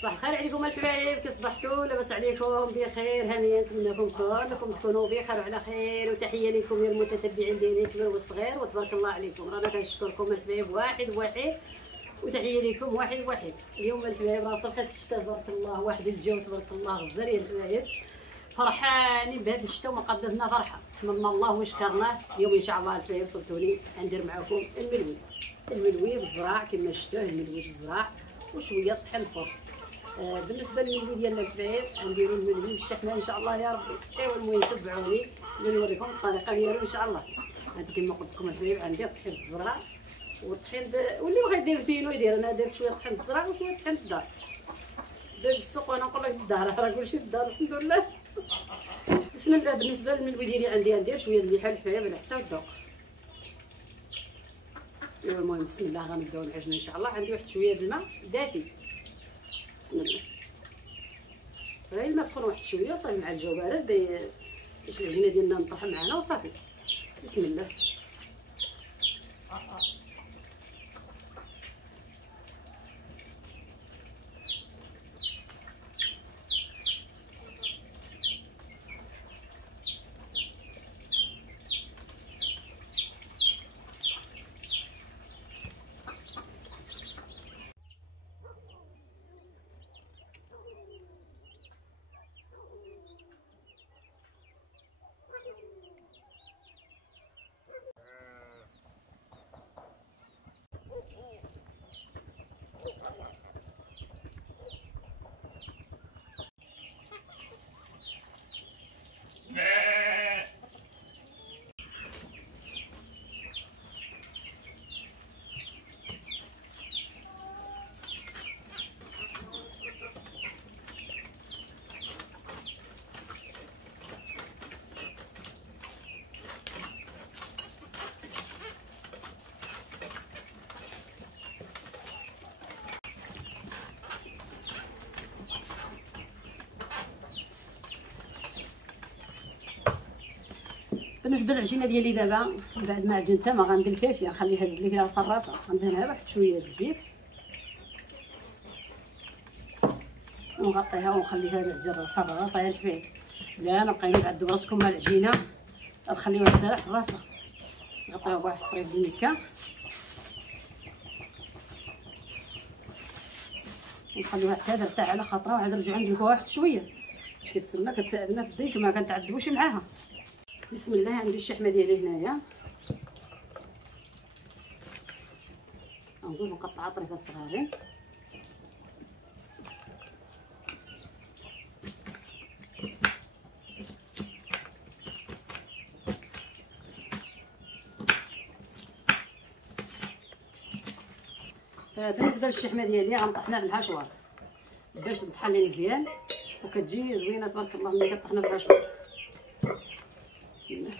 صباح الخير عليكم الحبايب، كي صبحتوا لاباس عليكم بخير؟ هانيا نتمنىكم كلكم تكونوا بخير وعلى خير، وتحيه لكم يا المتتبعين ديالي الكبير والصغير، وتبارك الله عليكم. رانا كنشكركم الحبايب واحد واحد، وتحيه لكم واحد واحد. اليوم الحبايب راه صبحت الشتاء تبارك الله، واحد الجو تبارك الله غزال يا الحبايب، فرحانين بهذا الشتاء وما قدرنا فرحه. حمدنا الله وشكرناه. اليوم ان شاء الله الحبايب صبتوني غندير معكم الملوي بالزراع كما شفتوه، الملوي بالزراع وشويه طحين الفرص. بالنسبه للملوي ديالنا الحبايب غنديروا الملوي بالشحمه ان شاء الله يا ربي. ايوا المهم تبعوني نوريكم الطريقه ديالو ان شاء الله. هذا كما قلت لكم الحبايب غندير طحين الزراع والطحين واللي بغى يدير فينو يدير. انا درت شويه طحين الزراع وشويه طحين الدار، درت السوق وانا نقول لك الدار راه كلشي الدار الحمد لله. بسم الله. بالنسبه للملوي ديالي عندي غندير شويه المليحه الحبايب على حساب الذوق. ايوا المهم بسم الله غنبداو العجن ان شاء الله. عندي واحد شويه الماء دافي، بسم الله. غير الماء سخون واحد شويه وصافي مع الجو بارد باش العجينه ديالنا نطرح معنا وصافي. بسم الله. بالنسبه للعجينه ديالي دابا بعد ما عجنتها ما غندلكاش، غنخليها اللي فيها صراسه غندهنها واحد شويه الزيت ونغطيها ونخليها تعجن صراسه يا الحبايب. لا نبقى نعذبوا راسكم مع العجينه تخليوها تسرح راسها. نغطيوها بواحد الطريف بالمكه ونخليوها حتى ترتاح على خاطرها، وعاد نرجعو ندلكوها واحد شويه باش كتسمى كتساعدنا في الديك ما كنتعذبوش معاها. بسم الله. عندي الشحمه ديالي هنايا غندوز نقطعها طريفات صغارين. بالنسبه للشحمه ديالي غنطحنها بالهاشوار باش تطحن مزيان وكتجي زوينه تبارك الله ملي كطحنها بالهاشوار. بسم الله.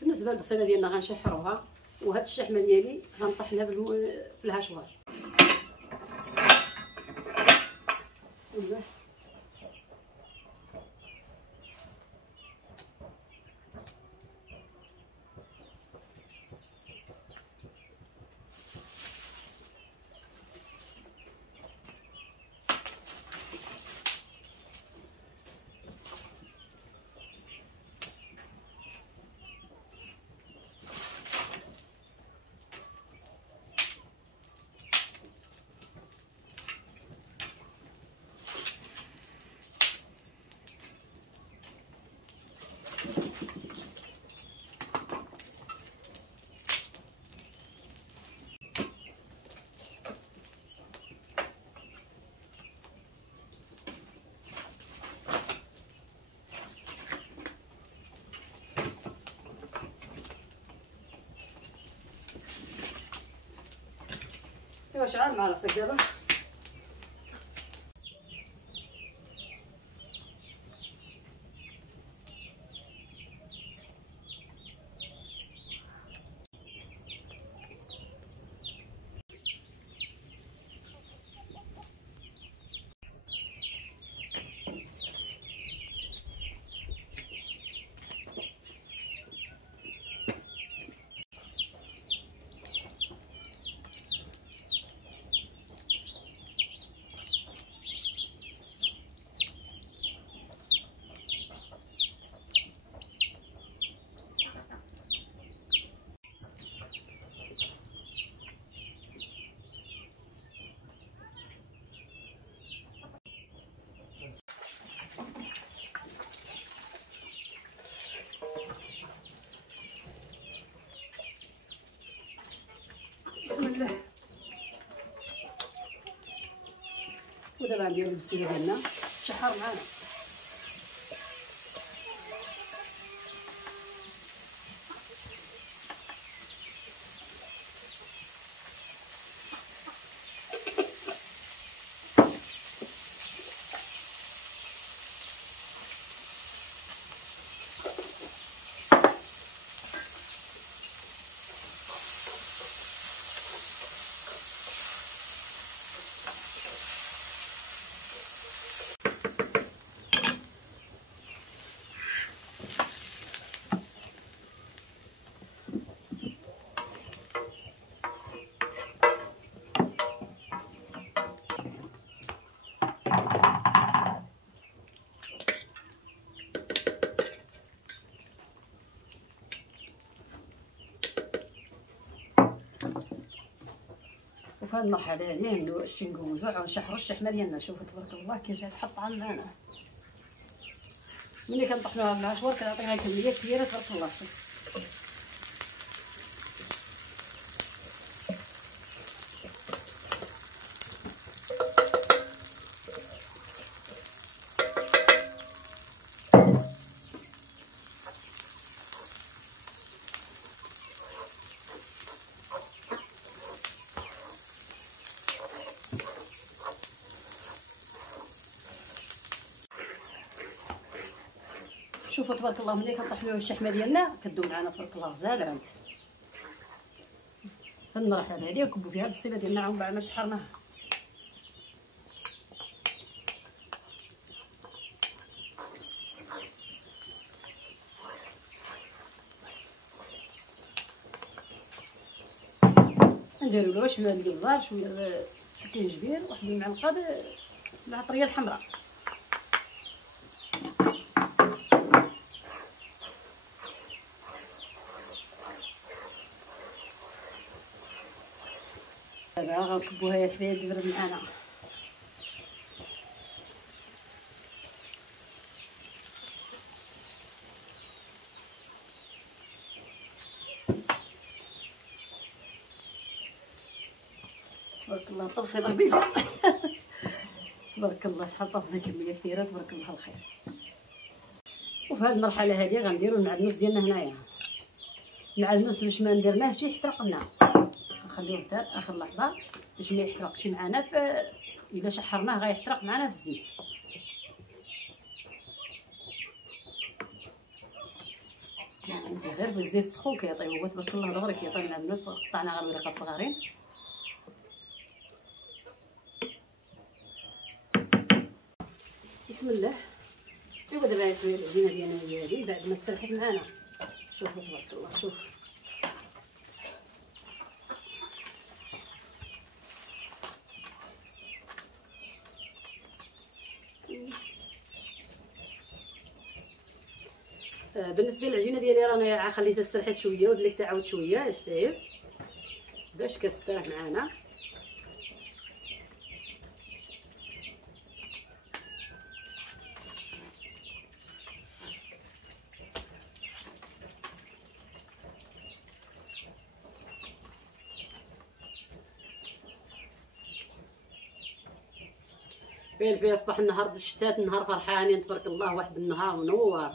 بالنسبه للبصيله ديالنا غنشحروها، وهاد الشحمه ديالي غنطحنها في الهاشوار. بسم الله. شعل مع راسك دابا. بسم الله. ودابا غنديرو البسيله ديالنا تشحر معانا. وفي هاد المرحله هادي شتي نجوزو ونشحرو الشحمه ديالنا. شوفوا تبارك الله كيجي تحط طعم معنا. ملي كنطحنوها مع شوار كنعطيها كميه كبيره تبارك الله. شوفوا تبارك الله ملي كنطحنوا الشحمه ديالنا كدوب معنا تبارك الله غزال عند هاد المرحله هادي. نكبوا فيها البسيله ديالنا عون بعد ما شحرناها. نديرو له شويه ديال الزار، شويه سكينجبير، واحد المعلقه العطريه الحمراء. دابا غنكبوها يا كبير تبرد معانا. تبارك الله الطبسيله بيفا. تبارك الله شحال طافنا كميه كثيره تبارك الله الخير. وفي هذه المرحله هذه غنديروا المعدنوس ديالنا هنايا. المعدنوس باش ما نديرناهش يحترق لنا، نخليوه حتى اخر لحظه باش ما يحترقش معنا. الا شحرناه غيحترق معنا في الزيت. يعني انت غير بالزيت سخون كيطيب هو تبارك الله دغري كيطيب المعدنوس. قطعنا غير ورقات صغارين. بسم الله. ايوا دابا هاد شويه العجينه ديالنا هادي بعد ما تسرحت معانا. شوفوا تبارك الله. شوف بالنسبه للعجينه ديالي راني خليتها استرحت شويه ودلكت عاود شويه شايف باش كتسترح معانا. فين اصبح النهار الشتات، النهار فرحانين تبارك الله. واحد النهار منور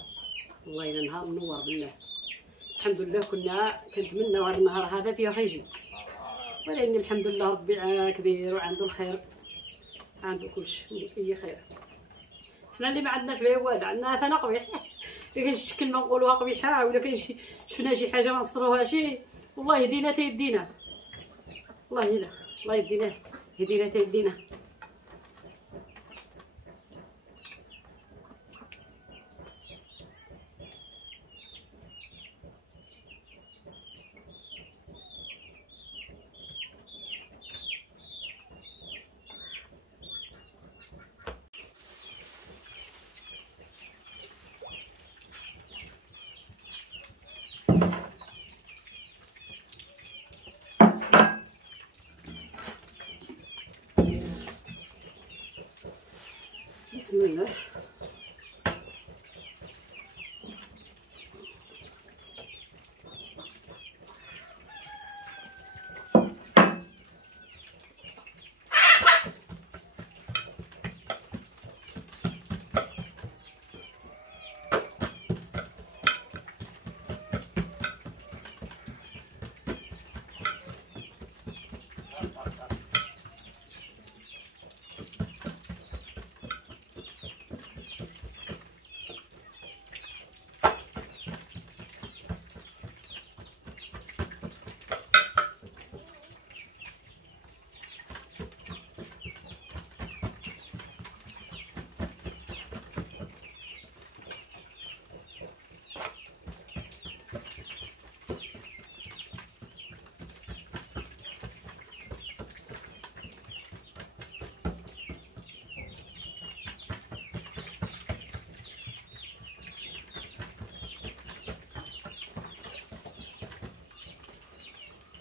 والله، الا نهار منور بالله. الحمد لله كنتمنى هذا النهار هذا فيه غيجي. ولكن الحمد لله ربي كبير وعنده الخير، عنده كلشي اي خير. حنا اللي ما عندناش به والو، عندنا فانا قبيح الا كان شي كلمه نقولوها قبيحه ولا كان شفنا شي حاجه ما نصدروها شي، والله يدينا تيدينا، والله الا الله يدينا يدينا تيدينا. بسم الله.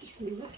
بسم الله.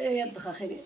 يا الدخاخيل.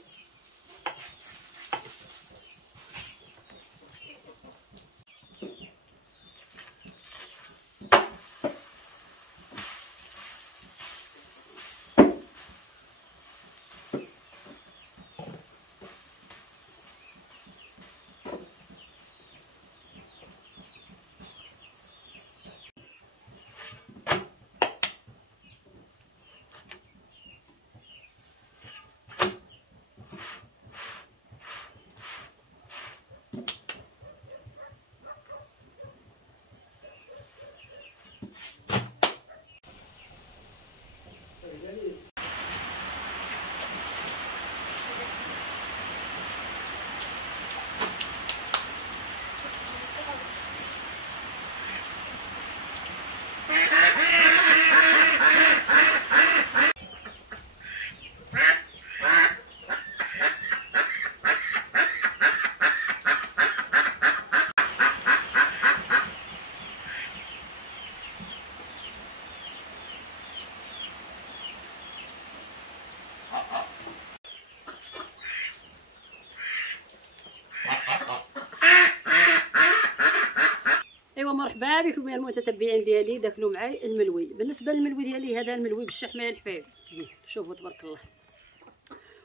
ايوا مرحبا بكم يا المتتبعين ديالي. داكلوا معاي الملوي. بالنسبه للملوي ديالي هذا الملوي بالشحمه الحفايب، شوفوا تبارك الله.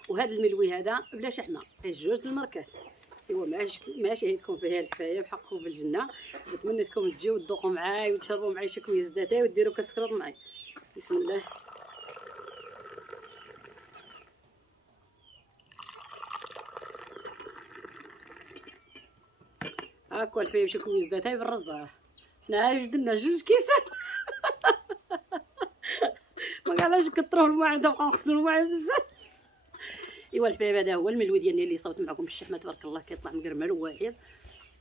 وهذا الملوي هذا بلا شحمه، جوج الماركات. ايوا ما شهيتكم فيها الحفايب حقكم في الجنه. نتمنىتكم تجيو تذوقوا معاي وتشربوا معاي شي كويس داتاي وديروا كسكروط معاي. بسم الله. هاكا الحبايب شي كويس داتاي بالرزه. حنا درنا جوج كيسان. ما قالش كثروا الماء، نبقاو نغسلوا الماء بزاف. ايوا الحبايب هذا هو الملوي ديالي اللي صوت معكم بالشحمه تبارك الله، كيطلع مقرمل وواعر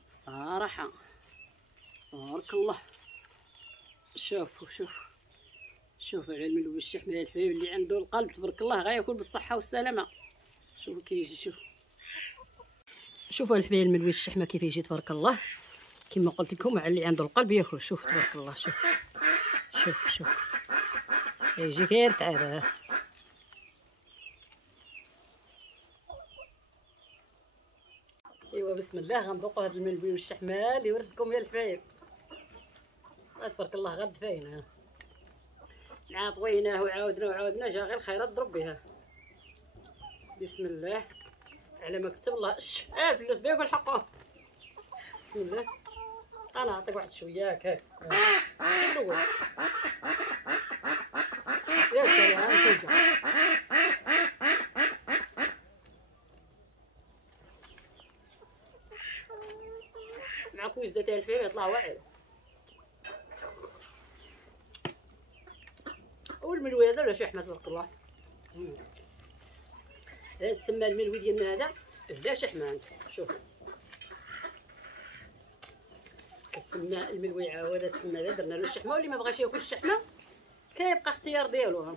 الصراحه تبارك الله. شوفوا على الملوي بالشحمه يا الحبايب اللي عنده القلب تبارك الله غياكل بالصحه والسلامه. شوفوا كيجي. شوفوا الحبايب الملوي بالشحمه كيف يجي تبارك الله، كما قلت لكم على اللي عنده القلب ياكل. شوف تبارك الله. شوف يجي غير تعال. ايوا بسم الله غنذوقوا هذا الملوي والشحمه اللي ورثتكم يا الحبايب. تبارك الله غد فاينه مع طويناه وعاودنا جا غير الخيرات ضرب بها. بسم الله على ما كتب الله. الفلوس بياكل حقه. بسم الله. انا نعطيك واحد شويه هكاك. يا سلام شوفوا. مع كويس داتي الحبايب يطلع واعر. والملوي هذا ولا شحمه تبارك الله. هذا تسمى الملوي ديالنا هذا بلا شحمه. شوف كتسمى الملوي عاود تسمى هذا درنا له الشحمه، واللي ما بغاش ياكل الشحمه كيبقى اختيار ديالو.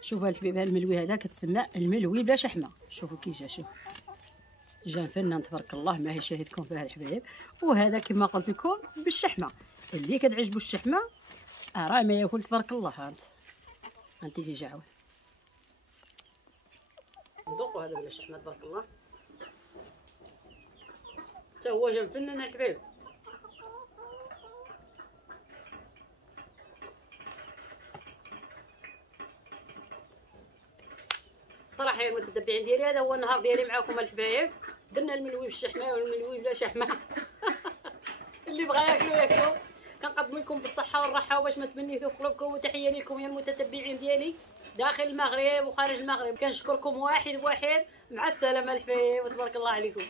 شوفوا الحبيب هذا الملوي هذا كتسمى الملوي بلا شحمه. شوفوا كي جا فنان تبارك الله، ما هي شاهدكم فيها الحبايب. وهذا كما قلت لكم بالشحمه، اللي كتعجبو الشحمه راه ما ياكل تبارك الله. هانتي كيجي عاود ذوقوا هذا بلا شحمه تبارك الله. حتى هو جا مفنن الحبايب. صراحه يا المتتبعين ديالي هذا هو النهار ديالي معكم الحبايب. درنا الملوي بالشحمه والملوي بلا شحمه. اللي بغى ياكلوا. كنقدم لكم بالصحه والراحه وباش ما تمنيتوا في قلوبكم. وتحيه لكم يا المتتبعين ديالي داخل المغرب وخارج المغرب. كنشكركم واحد بواحد. مع السلامه الحبايب وتبارك الله عليكم.